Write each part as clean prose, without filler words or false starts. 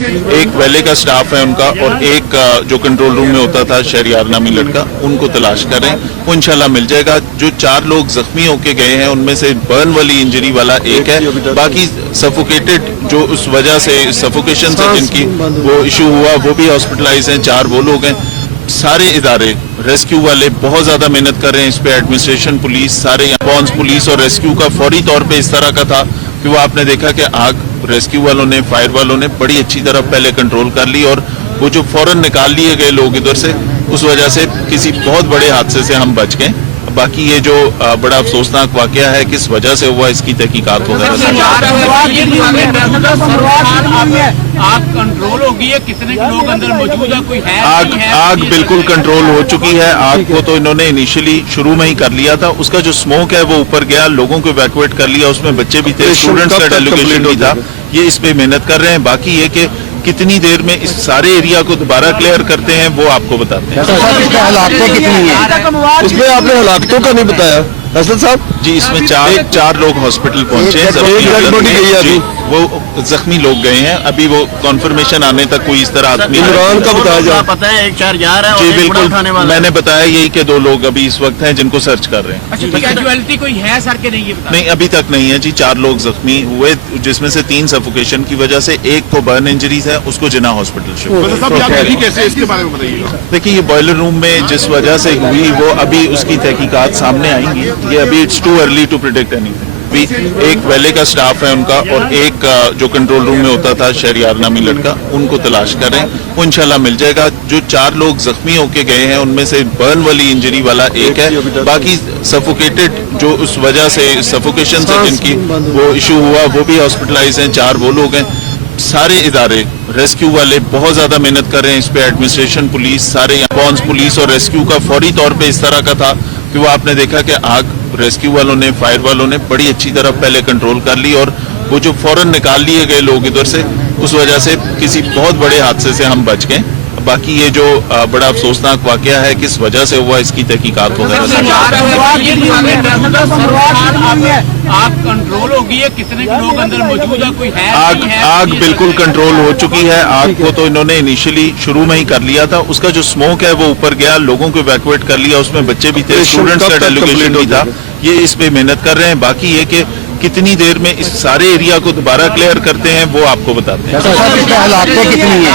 एक वैले का स्टाफ है उनका और एक जो कंट्रोल रूम में होता था शहरियार नामी लड़का, उनको तलाश कर रहे हैं। वो इंशाल्लाह मिल जाएगा। जो 4 लोग जख्मी होके गए हैं उनमें से बर्न वाली इंजरी वाला एक है, बाकी सफोकेटेड जो उस वजह से सफोकेशन से जिनकी वो इशू हुआ वो भी हॉस्पिटलाइज हैं। 4 वो लोग हैं। सारे इदारे रेस्क्यू वाले बहुत ज्यादा मेहनत कर रहे हैं इस पे। एडमिनिस्ट्रेशन, पुलिस, सारे पॉन्स पुलिस और रेस्क्यू का फौरी तौर पे इस तरह का था कि वो आपने देखा कि आग रेस्क्यू वालों ने, फायर वालों ने बड़ी अच्छी तरह पहले कंट्रोल कर ली और वो जो फौरन निकाल लिए गए लोग इधर से, उस वजह से किसी बहुत बड़े हादसे से हम बच गए। बाकी ये जो बड़ा अफसोसनाक वाकया है किस वजह से हुआ इसकी तहकीकात वगैरह आग कंट्रोल होगी है, कितने लोग अंदर मौजूद है, कोई है? आग बिल्कुल कंट्रोल हो चुकी है। आग को तो इन्होंने इनिशियली शुरू में ही कर लिया था। उसका जो स्मोक है वो ऊपर गया, लोगों को इवैक्यूएट कर लिया, उसमें बच्चे भी थे, स्टूडेंट्स का डेलीगेशन भी था। ये इस पे मेहनत कर रहे हैं। बाकी ये कि कितनी देर में इस सारे एरिया को दोबारा क्लियर करते हैं वो आपको बताते हैं। हलाकतें कितनी है उसमें आपने हलाकतों का नहीं बताया असद साहब जी। इसमें चार लोग हॉस्पिटल पहुंचे हैं। डेड बॉडी गई है अभी, वो जख्मी लोग गए हैं। अभी वो कॉन्फर्मेशन आने तक कोई इस तरह आदमी इमरान का बताया जा पता है, एक 4 जा रहा है जी और बिल्कुल। मैंने बताया यही कि 2 लोग अभी इस वक्त हैं जिनको सर्च कर रहे हैं। अच्छा, कैजुअलिटी कोई है सर के नहीं? ये नहीं अभी तक नहीं है जी। 4 लोग जख्मी हुए जिसमें से 3 सफोकेशन की वजह से, एक को बर्न इंजरीज है, उसको जिना हॉस्पिटल देखिए ये बॉयलर रूम में जिस वजह से हुई वो अभी उसकी तहकीकात सामने आएंगी। ये अभी it's too early to predict anything. भी एक वैले का स्टाफ है उनका और एक जो कंट्रोल रूम में होता था शहरियार नामी लड़का, उनको तलाश कर रहे हैं। वो इंशाल्लाह मिल जाएगा। जो 4 लोग जख्मी होके गए हैं उनमें से बर्न वाली इंजरी वाला एक है, बाकी सफोकेटेड जो उस वजह से सफोकेशन से जिनकी वो इशू हुआ वो भी हॉस्पिटलाइज हैं। 4 वो लोग हैं। सारे इदारे रेस्क्यू वाले बहुत ज्यादा मेहनत कर रहे हैं इस पे। एडमिनिस्ट्रेशन, पुलिस, सारे पॉन्स पुलिस और रेस्क्यू का फौरी तौर पे इस तरह का था कि वो आपने देखा कि आग रेस्क्यू वालों ने, फायर वालों ने बड़ी अच्छी तरह पहले कंट्रोल कर ली और वो जो फौरन निकाल लिए गए लोग इधर से, उस वजह से किसी बहुत बड़े हादसे से हम बच गए। बाकी ये जो बड़ा अफसोसनाक वाकया है किस वजह से हुआ इसकी तहकीकात वगैरह आग कंट्रोल होगी है, कितने लोग अंदर मौजूद है, कोई है? आग बिल्कुल कंट्रोल हो चुकी है। आग को तो इन्होंने इनिशियली शुरू में ही कर लिया था। उसका जो स्मोक है वो ऊपर गया, लोगों को इवैक्यूएट कर लिया, उसमें बच्चे भी थे, स्टूडेंट्स का डेलीगेशन भी था। ये इस पे मेहनत कर रहे हैं। बाकी ये कि कितनी देर में इस सारे एरिया को दोबारा क्लियर करते हैं वो आपको बताते हैं। हलाकतें कितनी है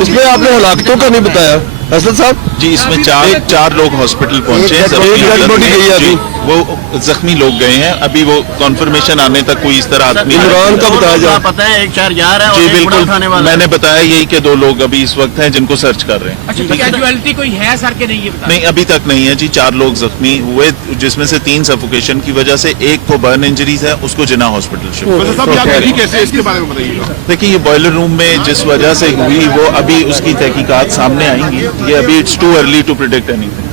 उसमें आपने हलाकतों का नहीं बताया असद साहब जी। इसमें 4 लोग हॉस्पिटल पहुंचे हैं। डेड बॉडी गई है अभी, वो जख्मी लोग गए हैं। अभी वो कॉन्फर्मेशन आने तक कोई इस तरह आदमी इमरान का बताया जा पता है, एक 4 जा रहा है जी बिल्कुल। मैंने बताया यही कि 2 लोग अभी इस वक्त हैं जिनको सर्च कर रहे हैं। अच्छा, कैजुअलिटी कोई है सर के नहीं? ये नहीं अभी तक नहीं है जी। 4 लोग जख्मी हुए जिसमें से 3 सफोकेशन की वजह से, एक को बर्न इंजरीज है, उसको जिना हॉस्पिटल देखिए ये बॉयलर रूम में जिस वजह से हुई वो अभी उसकी तहकीकात सामने आएंगी। ये अभी it's too early to predict anything.